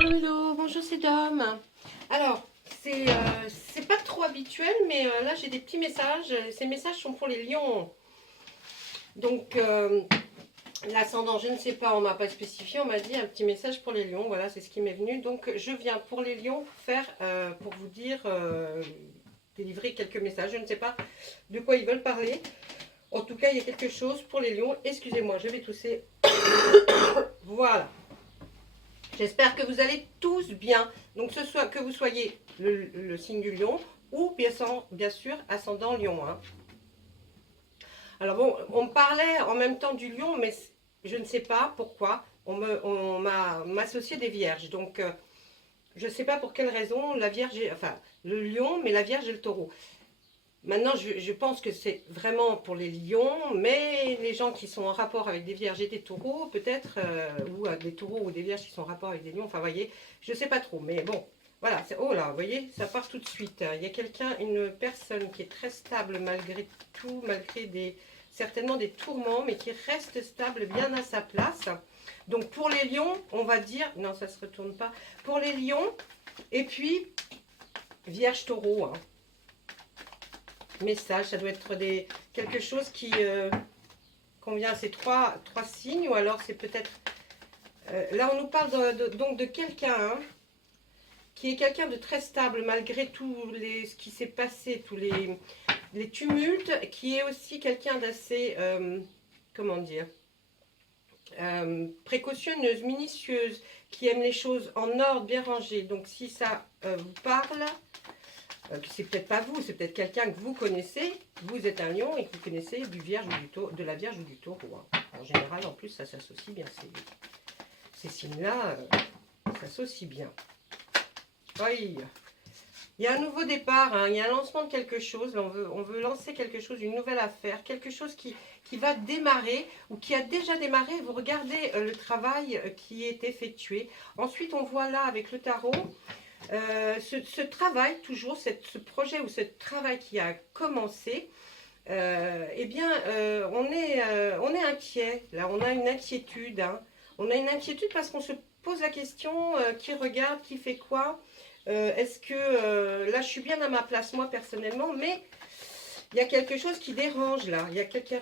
Hello, hello, bonjour, c'est Dom. Alors, c'est pas trop habituel, mais là j'ai des petits messages. Ces messages sont pour les lions. Donc, l'ascendant, je ne sais pas, on m'a pas spécifié, on m'a dit un petit message pour les lions. Voilà, c'est ce qui m'est venu. Donc, je viens pour les lions faire, pour vous dire, délivrer quelques messages. Je ne sais pas de quoi ils veulent parler. En tout cas, il y a quelque chose pour les lions. Excusez-moi, je vais tousser. Voilà. J'espère que vous allez tous bien. Donc, que vous soyez le signe du lion ou bien sûr ascendant lion. Hein. Alors bon, on me parlait en même temps du lion, mais je ne sais pas pourquoi. On m'a associé des vierges. Donc, je ne sais pas pour quelle raison la vierge, enfin le lion, mais la vierge et le taureau. Maintenant, je pense que c'est vraiment pour les lions, mais les gens qui sont en rapport avec des vierges et des taureaux, peut-être, ou des taureaux ou des vierges qui sont en rapport avec des lions, enfin, vous voyez, je ne sais pas trop, mais bon, voilà, oh là, vous voyez, ça part tout de suite. Il y a quelqu'un, une personne qui est très stable malgré tout, malgré certainement des tourments, mais qui reste stable bien à sa place. Donc, pour les lions, on va dire, non, ça ne se retourne pas, pour les lions, et puis, vierge taureau, hein. Message, ça doit être quelque chose qui convient à ces trois signes, ou alors c'est peut-être... là, on nous parle donc de quelqu'un qui est quelqu'un de très stable, malgré ce qui s'est passé, tous les tumultes, qui est aussi quelqu'un d'assez, comment dire, précautionneuse, minutieuse, qui aime les choses en ordre, bien rangées. Donc, si ça vous parle... c'est peut-être pas vous, c'est peut-être quelqu'un que vous connaissez. Vous êtes un lion et que vous connaissez de la vierge ou du taureau. Hein. En général, en plus, ça s'associe bien. Ces signes-là s'associent bien. Oui. Il y a un nouveau départ, hein. Il y a un lancement de quelque chose. Là, on veut lancer quelque chose, une nouvelle affaire, quelque chose qui va démarrer ou qui a déjà démarré. Vous regardez le travail qui est effectué. Ensuite, on voit là avec le tarot... ce travail, toujours, ce projet ou ce travail qui a commencé, eh bien, on est inquiet. Là, on a une inquiétude. Hein. On a une inquiétude parce qu'on se pose la question, qui regarde, qui fait quoi. Est-ce que, là, je suis bien à ma place, moi, personnellement, mais il y a quelque chose qui dérange, là. Il y a quelqu'un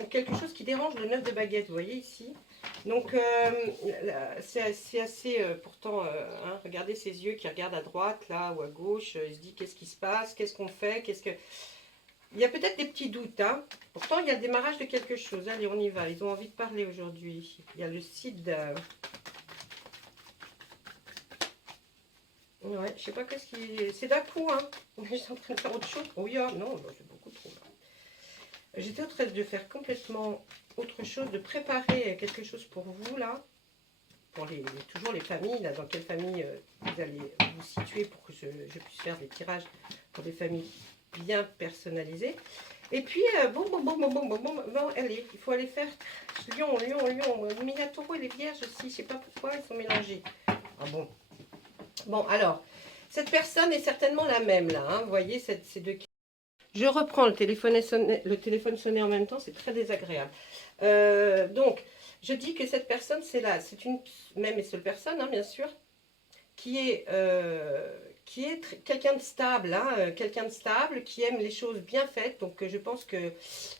ou quelque chose qui dérange le 9 de baguette, vous voyez, ici. Donc, c'est assez, pourtant, hein, regardez ses yeux qui regardent à droite, là, ou à gauche. Il se dit, qu'est-ce qui se passe? Qu'est-ce qu'on fait? Il y a peut-être des petits doutes. Hein. Pourtant, il y a le démarrage de quelque chose. Allez, on y va. Ils ont envie de parler aujourd'hui. Il y a le site de... Ouais, je sais pas qu'est-ce qui... C'est d'un coup, hein. J'étais en train de faire autre chose. Oui, oh, non, c'est beaucoup trop. J'étais en train de faire complètement autre chose, de préparer quelque chose pour vous, là. Pour toujours les familles, là, dans quelle famille vous allez vous situer pour que je puisse faire des tirages pour des familles bien personnalisées. Et puis, bon, allez, il faut aller faire Lion, mais il y a taureau et les vierges aussi, je sais pas pourquoi ils sont mélangés. Ah bon. Bon, alors, cette personne est certainement la même, là, hein, vous voyez, ces deux... Je reprends, le téléphone sonnait en même temps, c'est très désagréable. Donc, je dis que cette personne, c'est une même et seule personne, hein, bien sûr, qui est quelqu'un de stable, hein, quelqu'un de stable, qui aime les choses bien faites. Donc, je pense que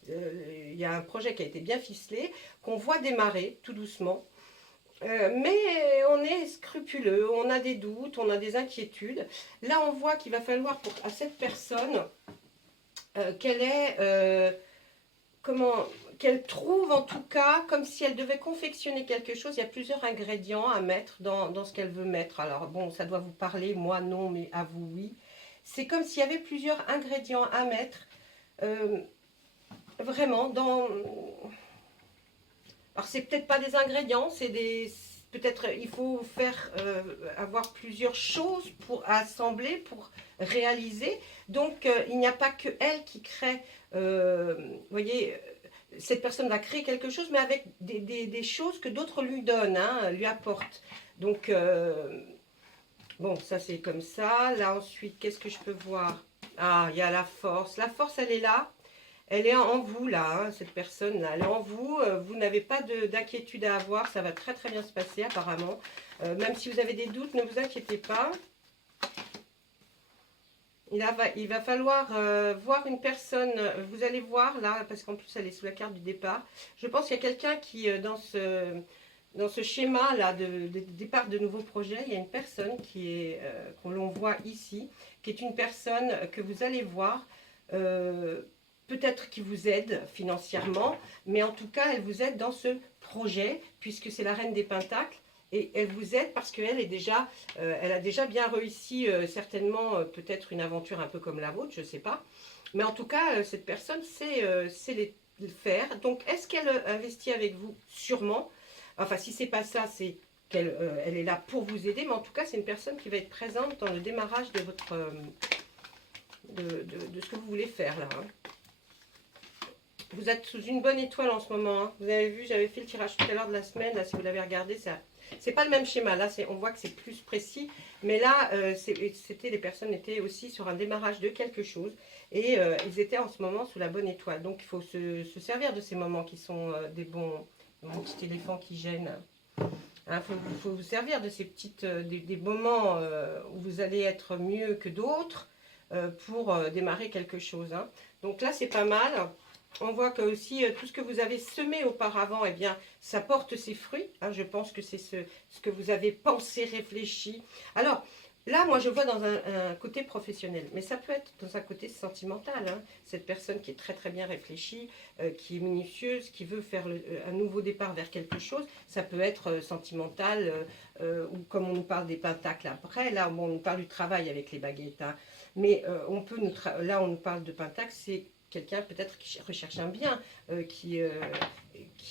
il y a un projet qui a été bien ficelé, qu'on voit démarrer tout doucement. Mais on est scrupuleux, on a des doutes, on a des inquiétudes. Là, on voit qu'il va falloir à cette personne qu'elle trouve en tout cas, comme si elle devait confectionner quelque chose, il y a plusieurs ingrédients à mettre dans ce qu'elle veut mettre. Alors bon, ça doit vous parler, moi non, mais à vous oui. C'est comme s'il y avait plusieurs ingrédients à mettre, vraiment dans... Alors c'est peut-être pas des ingrédients, c'est des... Peut-être il faut faire avoir plusieurs choses pour assembler, pour réaliser. Donc il n'y a pas que elle qui crée, vous voyez, cette personne va créer quelque chose, mais avec des choses que d'autres lui donnent, hein, lui apportent. Donc, bon, ça c'est comme ça. Là ensuite, qu'est-ce que je peux voir? Ah, il y a la force. La force, elle est là. Elle est en vous là, hein, cette personne-là. Elle est en vous. Vous n'avez pas d'inquiétude à avoir. Ça va très très bien se passer apparemment. Même si vous avez des doutes, ne vous inquiétez pas. Il va falloir voir une personne. Vous allez voir là, parce qu'en plus elle est sous la carte du départ. Je pense qu'il y a quelqu'un qui, dans ce schéma-là de départ de nouveaux projets, il y a une personne qu'on l'on voit ici, qui est une personne que vous allez voir, peut-être qui vous aide financièrement, mais en tout cas, elle vous aide dans ce projet, puisque c'est la reine des pentacles, et elle vous aide parce qu'elle est déjà, elle a déjà bien réussi, certainement, peut-être une aventure un peu comme la vôtre, je ne sais pas. Mais en tout cas, cette personne sait les faire. Donc, est-ce qu'elle investit avec vous? Sûrement. Enfin, si c'est pas ça, c'est qu'elle elle est là pour vous aider. Mais en tout cas, c'est une personne qui va être présente dans le démarrage de votre de ce que vous voulez faire là. Hein. Vous êtes sous une bonne étoile en ce moment. Hein. Vous avez vu, j'avais fait le tirage tout à l'heure de la semaine. Là, si vous l'avez regardé, ça, c'est pas le même schéma. Là, on voit que c'est plus précis. Mais là, les personnes étaient aussi sur un démarrage de quelque chose. Et ils étaient en ce moment sous la bonne étoile. Donc, il faut se servir de ces moments qui sont des bons... Mon petit éléphant qui gêne. Il faut vous servir de ces petites, des moments où vous allez être mieux que d'autres pour démarrer quelque chose. Hein. Donc là, c'est pas mal. On voit que aussi tout ce que vous avez semé auparavant, eh bien, ça porte ses fruits. Hein. Je pense que c'est ce que vous avez pensé, réfléchi. Alors, là, moi, je vois dans un côté professionnel, mais ça peut être dans un côté sentimental. Hein. Cette personne qui est très, très bien réfléchie, qui est minutieuse, qui veut faire un nouveau départ vers quelque chose, ça peut être sentimental, ou comme on nous parle des pentacles après, là, bon, on nous parle du travail avec les baguettes. Hein. Mais là, on nous parle de pentacles, c'est quelqu'un peut-être qui recherche un bien, qui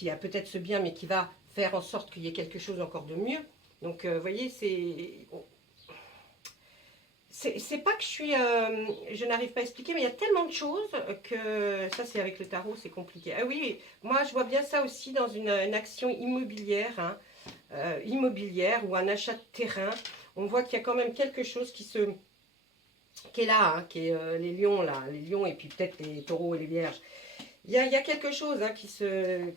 a peut-être ce bien, mais qui va faire en sorte qu'il y ait quelque chose encore de mieux. Donc, vous voyez, c'est pas que je n'arrive pas à expliquer, mais il y a tellement de choses que ça, c'est avec le tarot, c'est compliqué. Ah oui, moi, je vois bien ça aussi dans une action immobilière, hein, immobilière ou un achat de terrain. On voit qu'il y a quand même quelque chose qui est là, hein, qui est les lions là, les lions et puis peut-être les taureaux et les vierges. Il y a quelque chose hein, qui se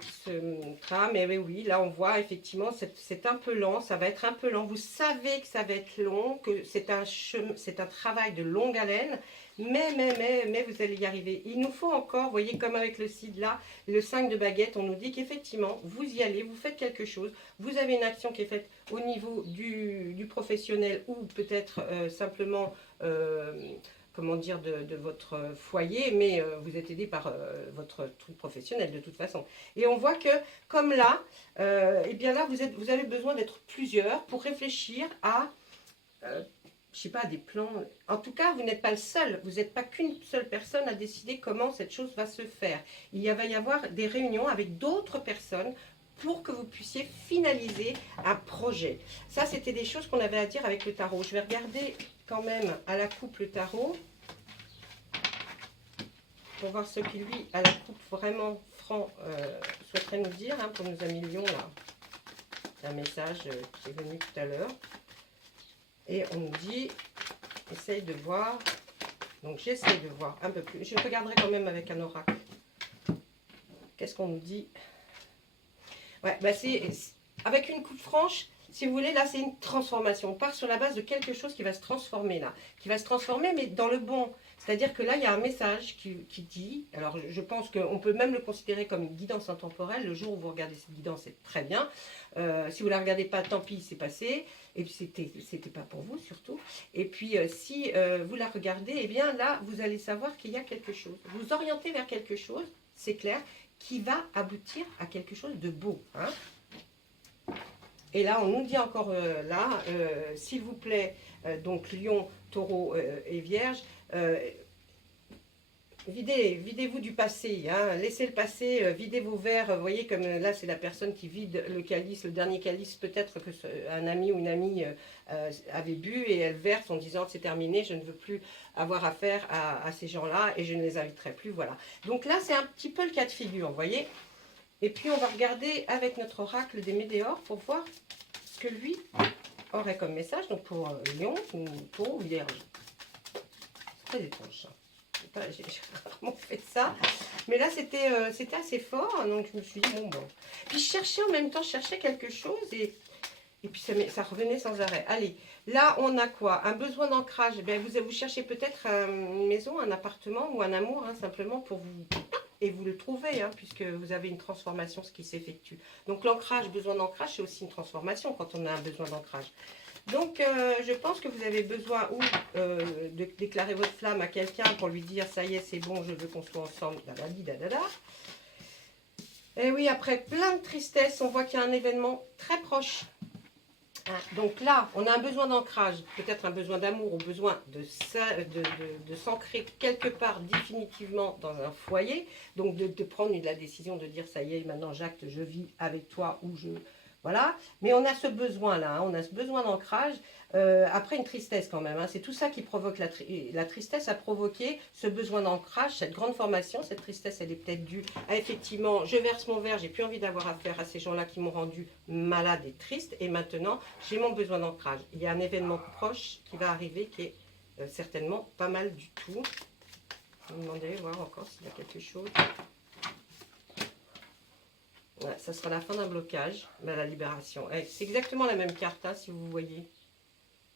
trame, et oui, là on voit effectivement, c'est un peu lent, ça va être un peu lent. Vous savez que ça va être long, que c'est un travail de longue haleine, mais vous allez y arriver. Il nous faut encore, vous voyez, comme avec le CID là, le 5 de baguette, on nous dit qu'effectivement, vous y allez, vous faites quelque chose, vous avez une action qui est faite au niveau du professionnel ou peut-être simplement... comment dire, de votre foyer, mais vous êtes aidé par votre truc professionnel de toute façon. Et on voit que, comme là, eh bien là, vous avez besoin d'être plusieurs pour réfléchir à, je sais pas, des plans. En tout cas, vous n'êtes pas le seul, vous n'êtes pas qu'une seule personne à décider comment cette chose va se faire. Va y avoir des réunions avec d'autres personnes pour que vous puissiez finaliser un projet. Ça, c'était des choses qu'on avait à dire avec le tarot. Je vais regarder quand même à la coupe le tarot pour voir ce qui lui à la coupe vraiment franc souhaiterait nous dire hein, pour nos amis lions là. C'est un message qui est venu tout à l'heure et on nous dit essaye de voir. Donc j'essaye de voir un peu plus, je regarderai quand même avec un oracle. Qu'est-ce qu'on nous dit? Ouais, bah c'est avec une coupe franche. Si vous voulez, là, c'est une transformation. On part sur la base de quelque chose qui va se transformer, là. Qui va se transformer, mais dans le bon. C'est-à-dire que là, il y a un message qui dit... Alors, je pense qu'on peut même le considérer comme une guidance intemporelle. Le jour où vous regardez cette guidance, c'est très bien. Si vous ne la regardez pas, tant pis, c'est passé. Et puis, c'était pas pour vous, surtout. Et puis, si vous la regardez, eh bien, là, vous allez savoir qu'il y a quelque chose. Vous orientez vers quelque chose, c'est clair, qui va aboutir à quelque chose de beau, hein. Et là, on nous dit encore s'il vous plaît, donc lion, taureau et vierge, videz-vous du passé, hein, laissez le passé, videz vos verres. Vous voyez comme là, c'est la personne qui vide le calice, le dernier calice peut-être qu'un ami ou une amie avait bu et elle verse en disant c'est terminé, je ne veux plus avoir affaire à ces gens-là et je ne les inviterai plus, voilà. Donc là, c'est un petit peu le cas de figure, vous voyez. Et puis, on va regarder avec notre oracle des météores pour voir ce que lui aurait comme message. Donc, pour Lion ou Taureau ou Vierge. C'est très étrange, ça. j'ai vraiment fait ça. Mais là, c'était assez fort, donc je me suis dit, bon. Puis je cherchais en même temps, je cherchais quelque chose et puis ça revenait sans arrêt. Allez, là, on a quoi? Un besoin d'ancrage. Ben, vous cherchez peut-être une maison, un appartement ou un amour, hein, simplement pour vous... Et vous le trouvez, hein, puisque vous avez une transformation, ce qui s'effectue. Donc l'ancrage, besoin d'ancrage, c'est aussi une transformation quand on a un besoin d'ancrage. Donc je pense que vous avez besoin ou de déclarer votre flamme à quelqu'un pour lui dire, ça y est, c'est bon, je veux qu'on soit ensemble, dadada. Et oui, après plein de tristesse, on voit qu'il y a un événement très proche. Donc là, on a un besoin d'ancrage, peut-être un besoin d'amour ou besoin de s'ancrer quelque part définitivement dans un foyer. Donc de prendre la décision de dire ça y est, maintenant j'acte, je vis avec toi ou je... Voilà, mais on a ce besoin-là, hein, on a ce besoin d'ancrage, après une tristesse quand même, hein, c'est tout ça qui provoque la tristesse, a provoqué ce besoin d'ancrage, cette grande formation. Cette tristesse, elle est peut-être due à effectivement, je verse mon verre, j'ai plus envie d'avoir affaire à ces gens-là qui m'ont rendu malade et triste, et maintenant j'ai mon besoin d'ancrage. Il y a un événement proche qui va arriver qui est certainement pas mal du tout. Je vais me demander, voir encore s'il y a quelque chose. Ouais, ça sera la fin d'un blocage, la libération. C'est exactement la même carte, hein, si vous voyez.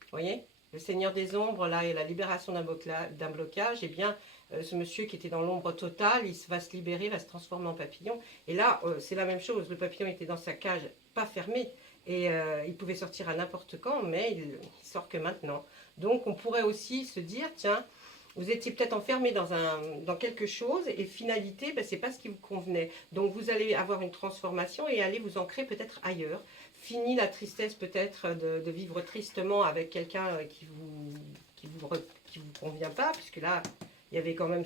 Vous voyez, le Seigneur des Ombres, là, et la libération d'un blocage. Eh bien, ce monsieur qui était dans l'ombre totale, il va se libérer, va se transformer en papillon. Et là, c'est la même chose. Le papillon était dans sa cage, pas fermée. Et il pouvait sortir à n'importe quand, mais il sort que maintenant. Donc, on pourrait aussi se dire, tiens, vous étiez peut-être enfermé dans quelque chose et finalité, ben, ce n'est pas ce qui vous convenait. Donc vous allez avoir une transformation et aller vous ancrer peut-être ailleurs. Fini la tristesse peut-être de vivre tristement avec quelqu'un qui vous convient pas, puisque là, il y avait quand même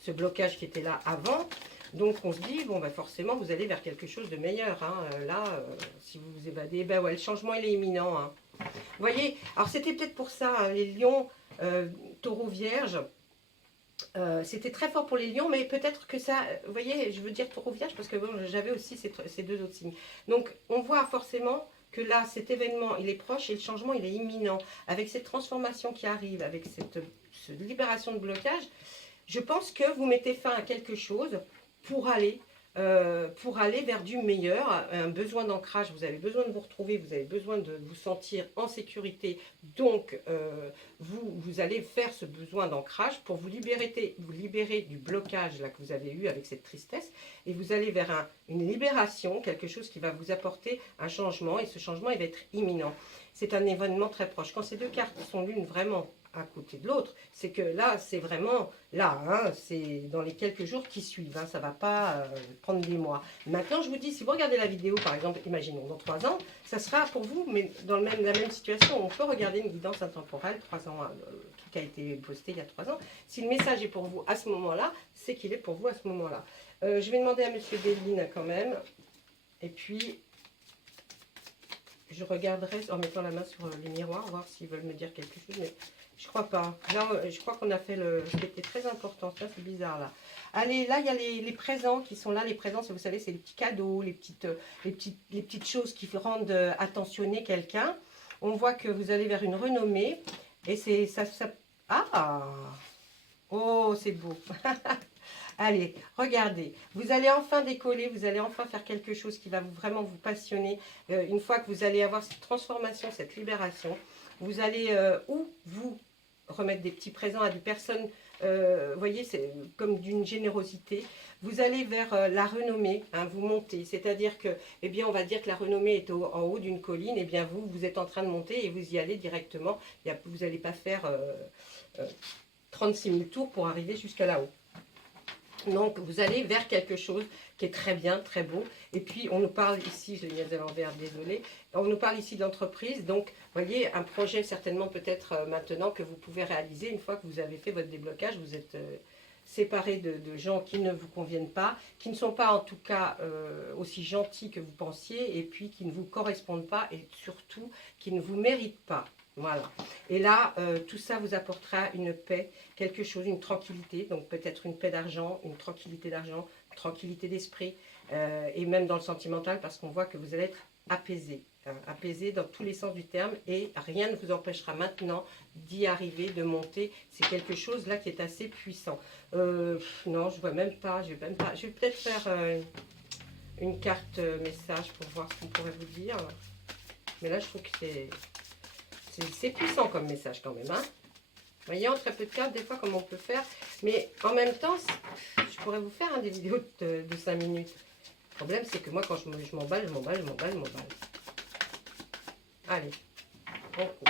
ce blocage qui était là avant. Donc on se dit, bon, ben forcément, vous allez vers quelque chose de meilleur. Hein. Là, si vous vous évadez, ben ouais, le changement, il est imminent. Hein. Vous voyez, alors c'était peut-être pour ça, hein, les lions, taureau, vierge, c'était très fort pour les lions, mais peut-être que ça, vous voyez, je veux dire taureau, vierge, parce que bon, j'avais aussi ces deux autres signes. Donc on voit forcément que là, cet événement, il est proche et le changement, il est imminent. Avec cette transformation qui arrive, avec cette libération de blocage, je pense que vous mettez fin à quelque chose pour aller vers du meilleur, un besoin d'ancrage. Vous avez besoin de vous retrouver, vous avez besoin de vous sentir en sécurité. Donc, vous allez faire ce besoin d'ancrage pour vous libérer du blocage là, que vous avez eu avec cette tristesse. Et vous allez vers une libération, quelque chose qui va vous apporter un changement. Et ce changement, il va être imminent. C'est un événement très proche. Quand ces deux cartes sont l'une vraiment à côté de l'autre, c'est que là, c'est vraiment là, hein, c'est dans les quelques jours qui suivent, hein, ça ne va pas prendre des mois. Maintenant, je vous dis, si vous regardez la vidéo, par exemple, imaginons dans 3 ans, ça sera pour vous, mais dans la même situation, on peut regarder une guidance intemporelle, 3 ans, qui a été posté il y a 3 ans. Si le message est pour vous à ce moment-là, c'est qu'il est pour vous à ce moment-là. Je vais demander à Monsieur Béline quand même, et puis je regarderai en mettant la main sur les miroirs, voir s'ils veulent me dire quelque chose, mais je crois pas. Là, je crois qu'on a fait ce qui était très important. Ça, c'est bizarre, là. Allez, là, il y a les présents qui sont là. Les présents, vous savez, c'est les petits cadeaux, les petites choses qui rendent attentionner quelqu'un. On voit que vous allez vers une renommée. Et c'est ça... Ah! Oh, c'est beau. Allez, regardez. Vous allez enfin décoller. Vous allez enfin faire quelque chose qui va vraiment vous passionner. Une fois que vous allez avoir cette transformation, cette libération, vous allez vous remettre des petits présents à des personnes, vous voyez, c'est comme d'une générosité. Vous allez vers la renommée, hein, vous montez. C'est-à-dire que, eh bien, on va dire que la renommée est en haut d'une colline. Eh bien, vous êtes en train de monter et vous y allez directement. Vous n'allez pas faire 36 000 tours pour arriver jusqu'à là-haut. Donc, vous allez vers quelque chose qui est très bien, très beau. Et puis, on nous parle ici, je l'ai mis à l'envers, désolé. On nous parle ici de l'entreprise. Donc, vous voyez, un projet certainement peut-être maintenant que vous pouvez réaliser. Une fois que vous avez fait votre déblocage, vous êtes séparé de gens qui ne vous conviennent pas, qui ne sont pas en tout cas aussi gentils que vous pensiez, et puis qui ne vous correspondent pas, et surtout qui ne vous méritent pas. Voilà. Et là, tout ça vous apportera une paix, quelque chose, une tranquillité. Donc peut-être une paix d'argent, une tranquillité d'argent, une tranquillité d'esprit. et même dans le sentimental, parce qu'on voit que vous allez être apaisé. Apaisé dans tous les sens du terme, et rien ne vous empêchera maintenant d'y arriver, de monter. C'est quelque chose là qui est assez puissant. Non, je vois même pas, je vais peut-être faire une carte message pour voir ce qu'on pourrait vous dire. Mais là, je trouve que c'est puissant comme message quand même. Hein. Vous voyez, en très peu de cartes, des fois, comment on peut faire. Mais en même temps, je pourrais vous faire des vidéos de 5 minutes. Le problème, c'est que moi, quand je m'emballe. Allez, on coupe.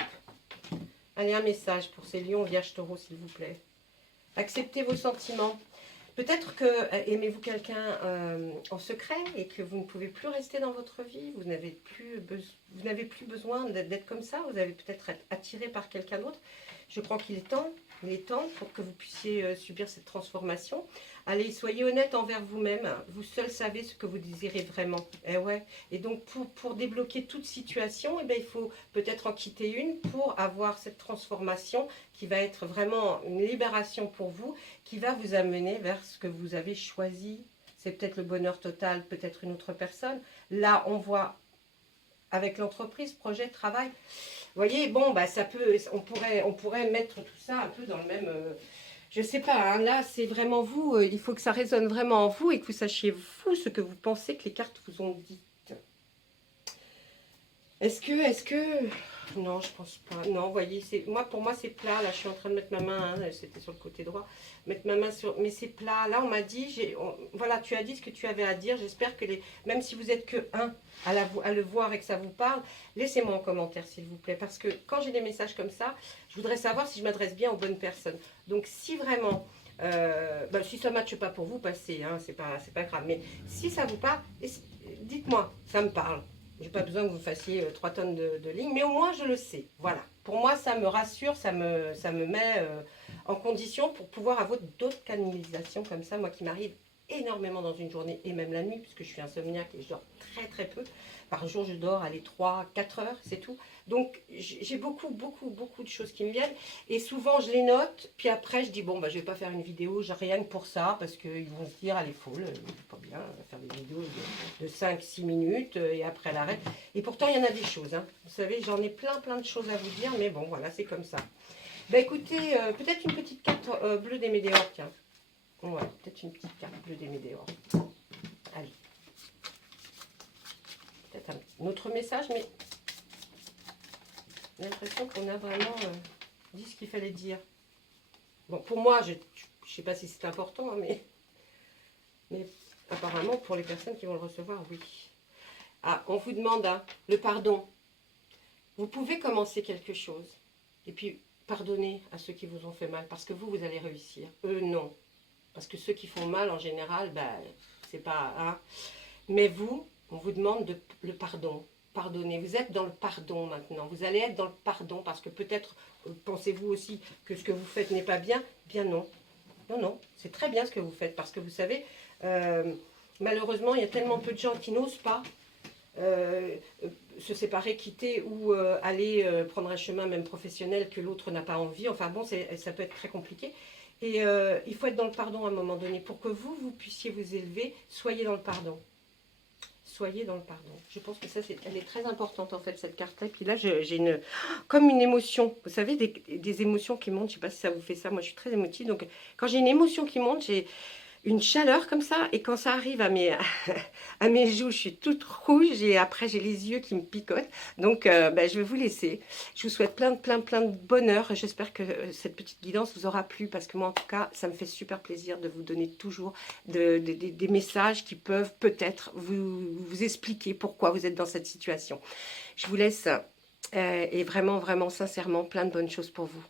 Allez, un message pour ces lions, vierges, taureaux, s'il vous plaît. Acceptez vos sentiments. Peut-être que aimez-vous quelqu'un en secret et que vous ne pouvez plus rester dans votre vie. Vous n'avez plus besoin d'être comme ça. Vous allez peut-être être attiré par quelqu'un d'autre. Je crois qu'il est temps. Il est temps pour que vous puissiez subir cette transformation. Allez, soyez honnête envers vous-même. Vous seul savez ce que vous désirez vraiment. Et, ouais. Et donc, pour débloquer toute situation, eh bien, il faut peut-être en quitter une pour avoir cette transformation qui va être vraiment une libération pour vous, qui va vous amener vers ce que vous avez choisi. C'est peut-être le bonheur total, peut-être une autre personne. Là, on voit avec l'entreprise, projet, travail. Vous voyez, bon, bah, ça peut, on pourrait mettre tout ça un peu dans le même... je ne sais pas, hein, là, c'est vraiment vous. Il faut que ça résonne vraiment en vous et que vous sachiez, vous, ce que vous pensez que les cartes vous ont dit. Est-ce que... Non, je pense pas. Non, vous voyez, pour moi, c'est plat. Là, je suis en train de mettre ma main, hein, c'était sur le côté droit. Mettre ma main sur... Mais c'est plat. Là, on m'a dit, voilà, tu as dit ce que tu avais à dire. J'espère que même si vous êtes que un à le voir et que ça vous parle, laissez-moi en commentaire, s'il vous plaît. Parce que quand j'ai des messages comme ça, je voudrais savoir si je m'adresse bien aux bonnes personnes. Donc, si vraiment... si ça ne matche pas pour vous, passez, hein, c'est pas grave. Mais si ça vous parle, dites-moi, ça me parle. Je n'ai pas besoin que vous fassiez 3 tonnes de lignes, mais au moins je le sais. Voilà. Pour moi, ça me rassure, ça me met en condition pour pouvoir avoir d'autres canalisations comme ça. Moi qui m'arrive énormément dans une journée et même la nuit, puisque je suis insomniaque et je dors très très peu. Par jour, je dors, allez, 3-4 heures, c'est tout. Donc, j'ai beaucoup de choses qui me viennent. Et souvent, je les note. Puis après, je dis, bon, bah, je ne vais pas faire une vidéo, j'ai rien que pour ça. Parce qu'ils vont se dire, elle est folle, c'est pas bien, elle va faire des vidéos de 5-6 minutes. Et après, elle arrête. Et pourtant, il y en a des choses. Hein. Vous savez, j'en ai plein de choses à vous dire. Mais bon, voilà, c'est comme ça. Bah, écoutez, peut-être une petite carte bleue des Météores, tiens. Ouais, peut-être une petite carte bleue des Météores. Allez. Peut-être un autre message, mais j'ai l'impression qu'on a vraiment dit ce qu'il fallait dire. Bon, pour moi, je ne sais pas si c'est important, hein, mais apparemment, pour les personnes qui vont le recevoir, oui. Ah, on vous demande hein, le pardon. Vous pouvez commencer quelque chose et puis pardonner à ceux qui vous ont fait mal, parce que vous allez réussir. Eux, non. Parce que ceux qui font mal, en général, ben, c'est pas... Hein. Mais vous, on vous demande le pardon. Pardonnez. Vous êtes dans le pardon maintenant. Vous allez être dans le pardon parce que peut-être pensez-vous aussi que ce que vous faites n'est pas bien. Bien non. Non, non. C'est très bien ce que vous faites parce que vous savez, malheureusement, il y a tellement peu de gens qui n'osent pas se séparer, quitter ou aller prendre un chemin même professionnel que l'autre n'a pas envie. Enfin bon, ça peut être très compliqué. Et il faut être dans le pardon à un moment donné. Pour que vous puissiez vous élever, soyez dans le pardon. Soyez dans le pardon. Je pense que ça, elle est très importante en fait, cette carte-là. Puis là, j'ai comme une émotion. Vous savez, des émotions qui montent. Je ne sais pas si ça vous fait ça. Moi, je suis très émotive. Donc, quand j'ai une émotion qui monte, j'ai une chaleur comme ça. Et quand ça arrive à mes joues, je suis toute rouge. Et après, j'ai les yeux qui me picotent. Donc, je vais vous laisser. Je vous souhaite plein de bonheur. J'espère que cette petite guidance vous aura plu. Parce que moi, en tout cas, ça me fait super plaisir de vous donner toujours des messages qui peuvent peut-être vous expliquer pourquoi vous êtes dans cette situation. Je vous laisse et vraiment sincèrement, plein de bonnes choses pour vous.